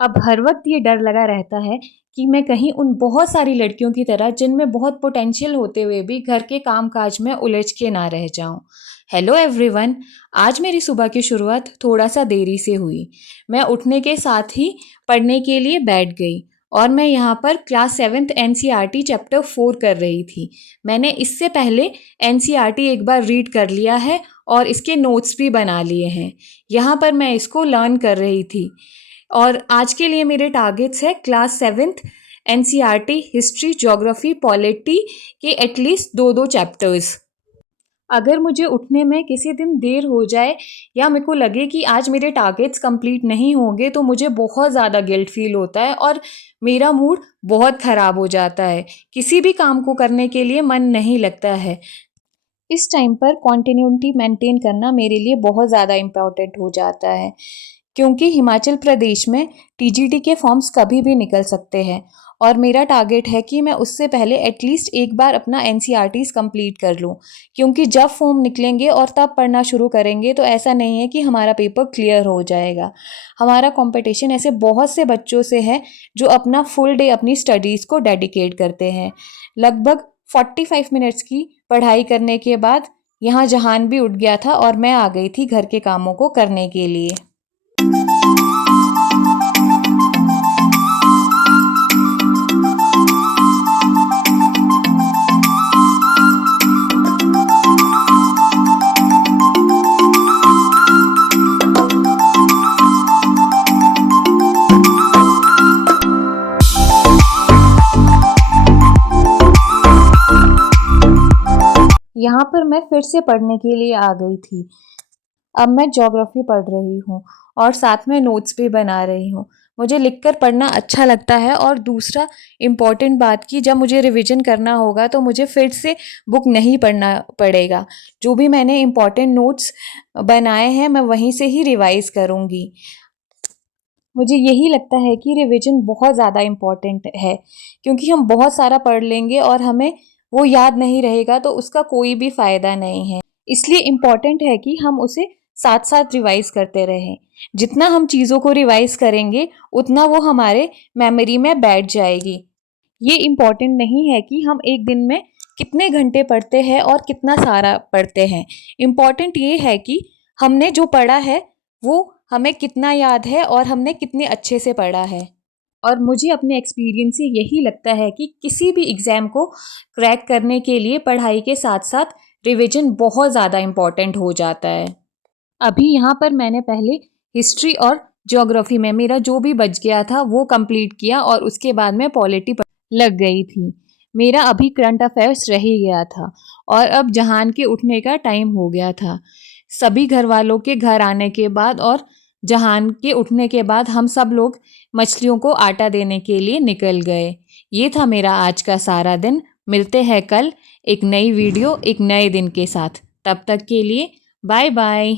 अब हर वक्त ये डर लगा रहता है कि मैं कहीं उन बहुत सारी लड़कियों की तरह जिनमें बहुत पोटेंशियल होते हुए भी घर के काम-काज में उलझ के ना रह जाऊँ। हेलो एवरीवन, आज मेरी सुबह की शुरुआत थोड़ा-सा देरी से हुई। मैं उठने के साथ ही पढ़ने के लिए बैठ गई और मैं यहाँ पर क्लास 7th एनसीईआरटी चैप्टर 4 कर रही थी। मैंने इससे पहले एनसीईआरटी एक बार रीड कर लिया है और इसके नोट्स भी बना लिए हैं। यहाँ पर मैं इसको लर्न कर रही थी। और आज के लिए मेरे टारगेट्स है class 7th NCERT history, geography, polity के एटलीस्ट 2-2 चैप्टर्स। अगर मुझे उठने में किसी दिन देर हो जाए या मेरे को लगे कि आज मेरे टारगेट्स कंप्लीट नहीं होंगे तो मुझे बहुत ज़्यादा गिल्ट फील होता है और मेरा मूड बहुत ख़राब हो जाता है। किसी भी काम को करने के लिए मन नहीं लगता है। इस टाइम पर कॉन्टिन्यूटी मेंटेन करना मेरे लिए बहुत ज़्यादा इम्पोर्टेंट हो जाता है, क्योंकि हिमाचल प्रदेश में टीजीटी के फॉर्म्स कभी भी निकल सकते हैं और मेरा टारगेट है कि मैं उससे पहले एटलीस्ट एक बार अपना एनसीईआरटीज कंप्लीट कर लूँ, क्योंकि जब फॉर्म निकलेंगे और तब पढ़ना शुरू करेंगे तो ऐसा नहीं है कि हमारा पेपर क्लियर हो जाएगा। हमारा कंपटीशन ऐसे बहुत से बच्चों से है जो अपना फुल डे अपनी स्टडीज़ को डेडिकेट करते हैं। लगभग 45 मिनट्स की पढ़ाई करने के बाद यहाँ जहान भी उठ गया था और मैं आ गई थी घर के कामों को करने के लिए। यहाँ पर मैं फिर से पढ़ने के लिए आ गई थी। अब मैं ज्योग्राफी पढ़ रही हूँ और साथ में नोट्स भी बना रही हूँ। मुझे लिखकर पढ़ना अच्छा लगता है और दूसरा इम्पॉर्टेंट बात कि जब मुझे रिवीजन करना होगा तो मुझे फिर से बुक नहीं पढ़ना पड़ेगा। जो भी मैंने इम्पॉर्टेंट नोट्स बनाए हैं मैं वहीं से ही रिवाइज़ करूँगी। मुझे यही लगता है कि रिवीजन बहुत ज़्यादा इम्पॉर्टेंट है, क्योंकि हम बहुत सारा पढ़ लेंगे और हमें वो याद नहीं रहेगा तो उसका कोई भी फ़ायदा नहीं है। इसलिए इम्पॉर्टेंट है कि हम उसे साथ-साथ रिवाइज़ करते रहें। जितना हम चीज़ों को रिवाइज़ करेंगे उतना वो हमारे मेमोरी में बैठ जाएगी। ये इम्पॉर्टेंट नहीं है कि हम एक दिन में कितने घंटे पढ़ते हैं और कितना सारा पढ़ते हैं। इम्पॉर्टेंट ये है कि हमने जो पढ़ा है वो हमें कितना याद है और हमने कितने अच्छे से पढ़ा है। और मुझे अपने एक्सपीरियंस से यही लगता है कि किसी भी एग्ज़ाम को क्रैक करने के लिए पढ़ाई के साथ-साथ रिवीजन बहुत ज़्यादा इम्पॉर्टेंट हो जाता है। अभी यहाँ पर मैंने पहले हिस्ट्री और ज्योग्राफी में मेरा जो भी बच गया था वो कंप्लीट किया और उसके बाद मैं पॉलिटी लग गई थी। मेरा अभी करंट अफेयर्स रह ही गया था और अब जहान के उठने का टाइम हो गया था। सभी घर वालों के घर आने के बाद और जहान के उठने के बाद हम सब लोग मछलियों को आटा देने के लिए निकल गए। ये था मेरा आज का सारा दिन। मिलते हैं कल एक नई वीडियो एक नए दिन के साथ। तब तक के लिए बाय बाय।